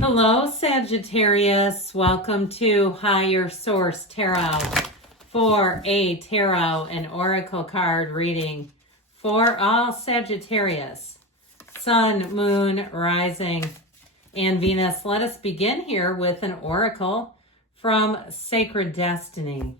Hello, Sagittarius. Welcome to Higher Source Tarot for a tarot and oracle card reading for all Sagittarius, Sun, Moon, Rising, and Venus. Let us begin here with an oracle from Sacred Destiny.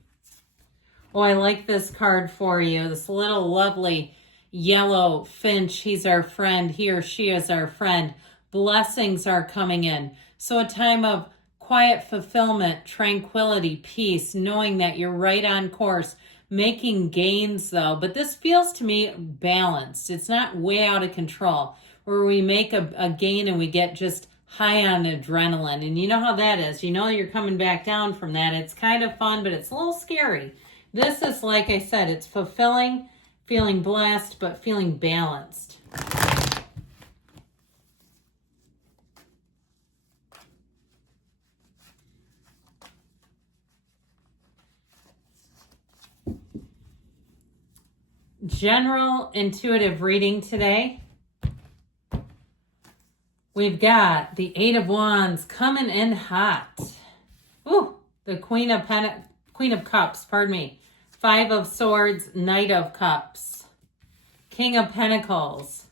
Oh, I like this card for you. This little lovely yellow finch. He's our friend. He or she is our friend. Blessings are coming in. So a time of quiet fulfillment, tranquility, peace, knowing that you're right on course, making gains though. But this feels to me balanced. It's not way out of control where we make a gain and we get just high on adrenaline. And you know how that is. You know you're coming back down from that. It's kind of fun, but it's a little scary. This is, like I said, it's fulfilling, feeling blessed, but feeling balanced. General intuitive reading today. We've got the Eight of Wands coming in hot. Ooh, the Queen of Cups, pardon me. Five of Swords, Knight of Cups. King of Pentacles,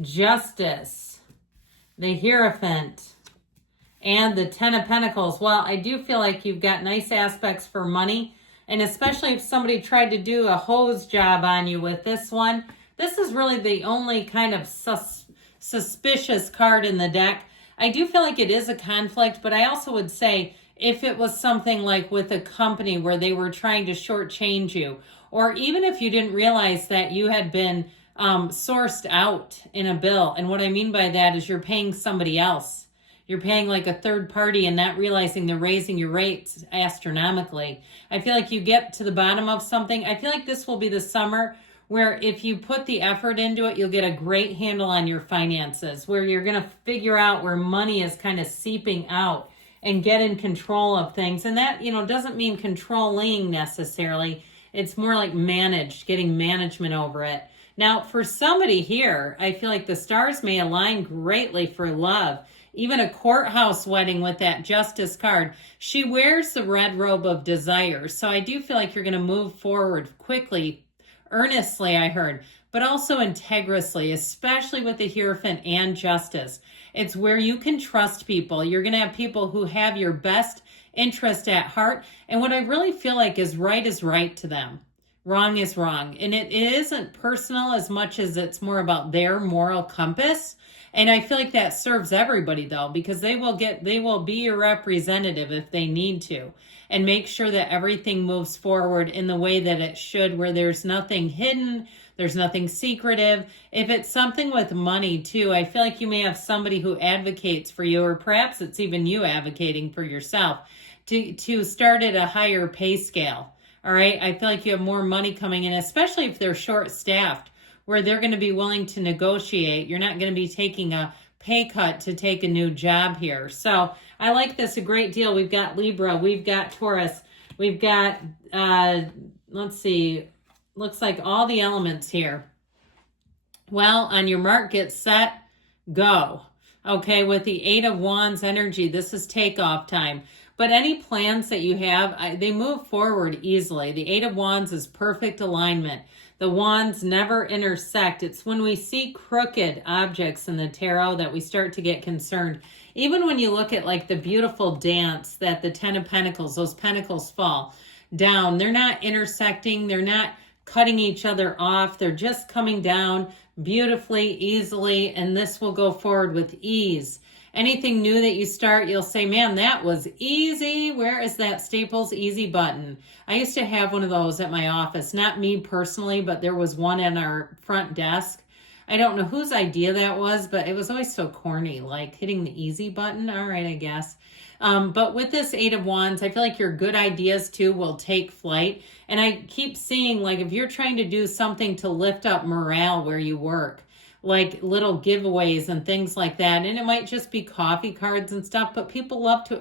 Justice, the Hierophant, and the Ten of Pentacles. Well, I do feel like you've got nice aspects for money. And especially if somebody tried to do a hose job on you with this one, this is really the only kind of suspicious card in the deck. I do feel like it is a conflict, but I also would say if it was something like with a company where they were trying to shortchange you, or even if you didn't realize that you had been sourced out in a bill. And what I mean by that is you're paying somebody else. You're paying like a third party and not realizing they're raising your rates astronomically. I feel like you get to the bottom of something. I feel like this will be the summer where if you put the effort into it, you'll get a great handle on your finances, where you're going to figure out where money is kind of seeping out and get in control of things. And that, doesn't mean controlling necessarily. It's more like managed, getting management over it. Now, for somebody here, I feel like the stars may align greatly for love. Even a courthouse wedding with that Justice card. She wears the red robe of desire. So I do feel like you're going to move forward quickly, earnestly, I heard, but also integrously, especially with the Hierophant and Justice. It's where you can trust people. You're going to have people who have your best interest at heart. And what I really feel like is right to them. Wrong is wrong. And it isn't personal as much as it's more about their moral compass. And I feel like that serves everybody though, because they will be your representative if they need to, and make sure that everything moves forward in the way that it should, where there's nothing hidden, there's nothing secretive. If it's something with money too, I feel like you may have somebody who advocates for you, or perhaps it's even you advocating for yourself to start at a higher pay scale. All right. I feel like you have more money coming in, especially if they're short-staffed, where they're going to be willing to negotiate. You're not going to be taking a pay cut to take a new job here. So I like this a great deal. We've got Libra, we've got Taurus, we've got, let's see, looks like all the elements here. Well, on your mark, get set, go. Okay, with the Eight of Wands energy, this is takeoff time. But any plans that you have, they move forward easily. The Eight of Wands is perfect alignment. The wands never intersect. It's when we see crooked objects in the tarot that we start to get concerned. Even when you look at like the beautiful dance that the Ten of Pentacles, those pentacles fall down, they're not intersecting. They're not cutting each other off. They're just coming down beautifully, easily, and this will go forward with ease. Anything new that you start, you'll say, man, that was easy. Where is that Staples easy button? I used to have one of those at my office. Not me personally, but there was one in our front desk. I don't know whose idea that was, but it was always so corny, like hitting the easy button. All right, I guess. But with this Eight of Wands, I feel like your good ideas too will take flight. And I keep seeing, like, if you're trying to do something to lift up morale where you work, like little giveaways and things like that. And it might just be coffee cards and stuff, but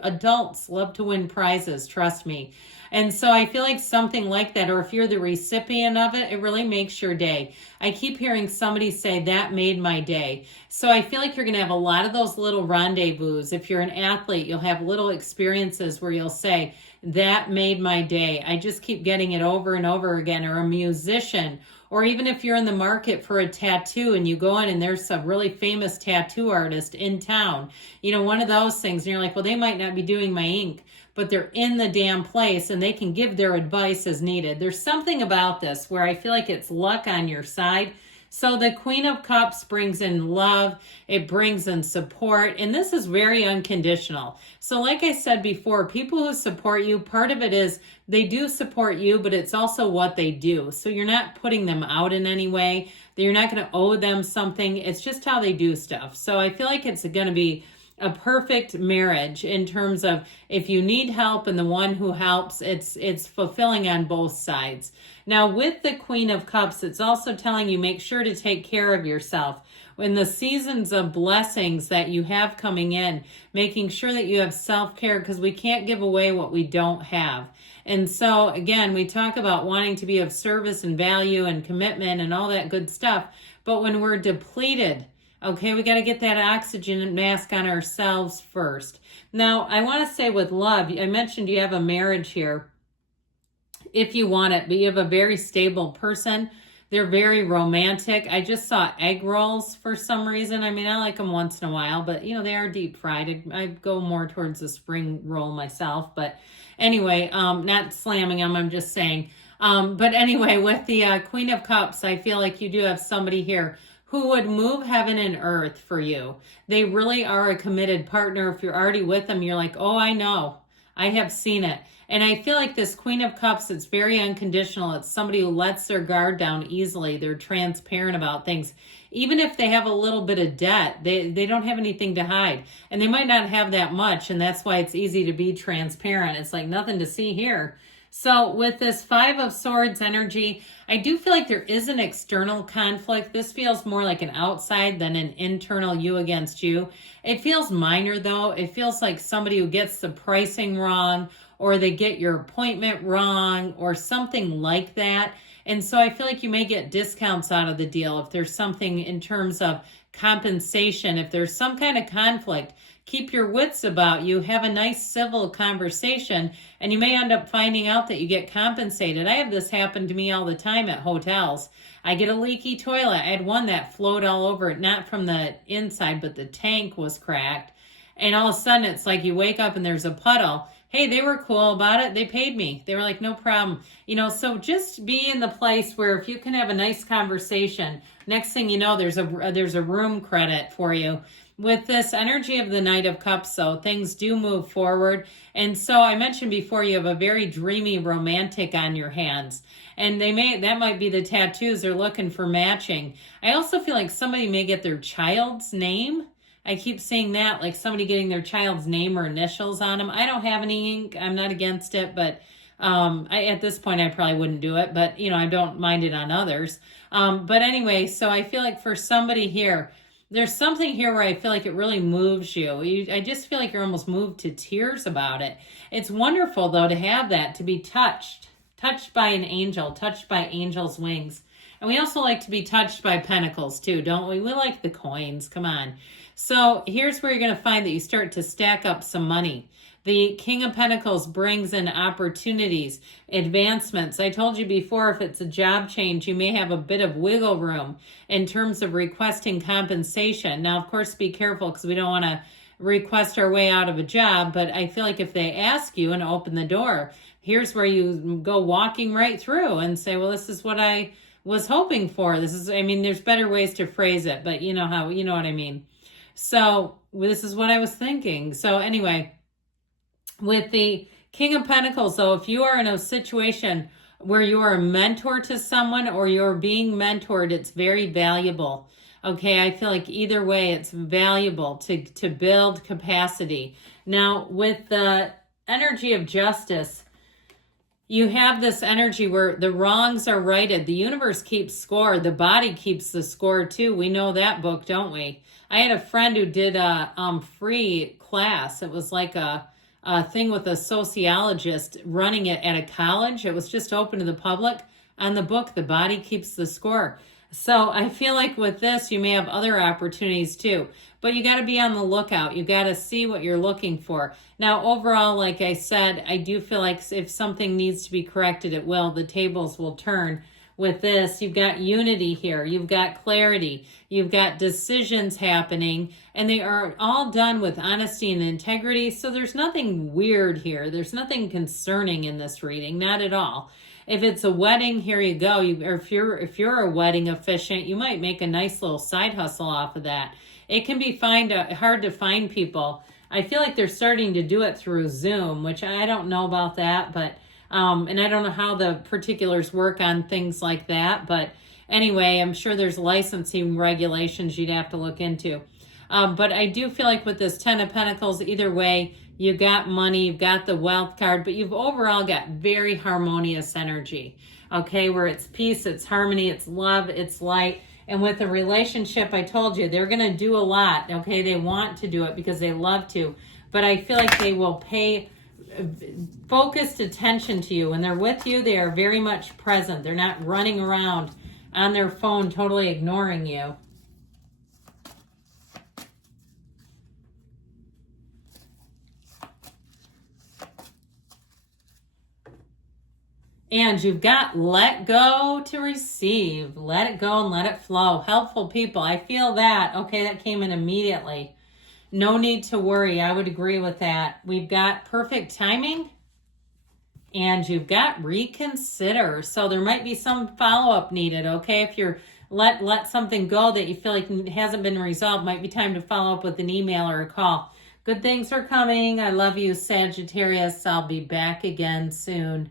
adults love to win prizes, trust me. And so I feel like something like that, or if you're the recipient of it, it really makes your day. I keep hearing somebody say, that made my day. So I feel like you're going to have a lot of those little rendezvous. If you're an athlete, you'll have little experiences where you'll say, that made my day. I just keep getting it over and over again. Or a musician, or even if you're in the market for a tattoo and you go in and there's some really famous tattoo artist in town, one of those things. And you're like, well, they might not be doing my ink, but they're in the damn place and they can give their advice as needed. There's something about this where I feel like it's luck on your side. So the Queen of Cups brings in love, it brings in support, and this is very unconditional. So like I said before, people who support you, part of it is they do support you, but it's also what they do. So you're not putting them out in any way. You're not going to owe them something. It's just how they do stuff. So I feel like it's going to be a perfect marriage in terms of if you need help and the one who helps, it's fulfilling on both sides. Now with the Queen of Cups, it's also telling you make sure to take care of yourself. In the seasons of blessings that you have coming in, making sure that you have self-care, because we can't give away what we don't have. And so again, we talk about wanting to be of service and value and commitment and all that good stuff. But when we're depleted, okay, we got to get that oxygen mask on ourselves first. Now, I want to say with love, I mentioned you have a marriage here if you want it, but you have a very stable person. They're very romantic. I just saw egg rolls for some reason. I mean, I like them once in a while, but they are deep fried. I go more towards the spring roll myself, but anyway, not slamming them, I'm just saying. But anyway, with the Queen of Cups, I feel like you do have somebody here who would move heaven and earth for you. They really are a committed partner. If you're already with them, you're like, oh, I know. I have seen it. And I feel like this Queen of Cups, it's very unconditional. It's somebody who lets their guard down easily. They're transparent about things. Even if they have a little bit of debt, they don't have anything to hide. And they might not have that much, and that's why it's easy to be transparent. It's like nothing to see here. So with this Five of Swords energy, I do feel like there is an external conflict. This feels more like an outside than an internal you against you. It feels minor though. It feels like somebody who gets the pricing wrong, or they get your appointment wrong, or something like that. And so I feel like you may get discounts out of the deal if there's something in terms of compensation. If there's some kind of conflict, keep your wits about you, have a nice civil conversation, and you may end up finding out that you get compensated. I have this happen to me all the time at hotels. I get a leaky toilet. I had one that flowed all over it, not from the inside, but the tank was cracked. And all of a sudden, it's like you wake up and there's a puddle. Hey, they were cool about it. They paid me. They were like, no problem. So just be in the place where if you can have a nice conversation, next thing you know, there's a room credit for you. With this energy of the Knight of Cups, though, things do move forward. And so I mentioned before, you have a very dreamy romantic on your hands. And that might be the tattoos they're looking for matching. I also feel like somebody may get their child's name. I keep seeing that, like somebody getting their child's name or initials on them. I don't have any ink. I'm not against it, but at this point, I probably wouldn't do it. But, I don't mind it on others. But anyway, so I feel like for somebody here, there's something here where I feel like it really moves you. I just feel like you're almost moved to tears about it. It's wonderful, though, to have that, to be touched by an angel, touched by angel's wings. And we also like to be touched by pentacles, too, don't we? We like the coins. Come on. So here's where you're going to find that you start to stack up some money. The King of Pentacles brings in opportunities, advancements. I told you before, if it's a job change, you may have a bit of wiggle room in terms of requesting compensation. Now, of course, be careful because we don't want to request our way out of a job. But I feel like if they ask you and open the door, here's where you go walking right through and say, well, this is what I was hoping for. There's better ways to phrase it, but you know what I mean. So this is what I was thinking. So anyway, with the King of Pentacles, though, if you are in a situation where you are a mentor to someone or you're being mentored, it's very valuable. Okay, I feel like either way, it's valuable to build capacity. Now, with the energy of justice, you have this energy where the wrongs are righted. The universe keeps score. The body keeps the score too. We know that book, don't we? I had a friend who did a free class. It was like a thing with a sociologist running it at a college. It was just open to the public on the book, The Body Keeps the Score. So I feel like with this, you may have other opportunities too, but you got to be on the lookout. You got to see what you're looking for. Now, overall, like I said, I do feel like if something needs to be corrected, it will. The tables will turn. With this, you've got unity here. You've got clarity. You've got decisions happening, and they are all done with honesty and integrity. So there's nothing weird here. There's nothing concerning in this reading, not at all. If it's a wedding, here you go. Or if you're a wedding officiant, you might make a nice little side hustle off of that. It can be hard to find people. I feel like they're starting to do it through Zoom, which I don't know about that, but and I don't know how the particulars work on things like that. But anyway, I'm sure there's licensing regulations you'd have to look into. But I do feel like with this Ten of Pentacles, either way, you got money, you've got the wealth card, but you've overall got very harmonious energy, okay, where it's peace, it's harmony, it's love, it's light. And with a relationship, I told you, they're going to do a lot, okay? They want to do it because they love to, but I feel like they will pay focused attention to you. When they're with you, they are very much present. They're not running around on their phone totally ignoring you. And you've got let go to receive. Let it go and let it flow. Helpful people. I feel that. Okay, that came in immediately. No need to worry. I would agree with that. We've got perfect timing. And you've got reconsider. So there might be some follow-up needed, okay? If you're let something go that you feel like hasn't been resolved, might be time to follow up with an email or a call. Good things are coming. I love you, Sagittarius. I'll be back again soon.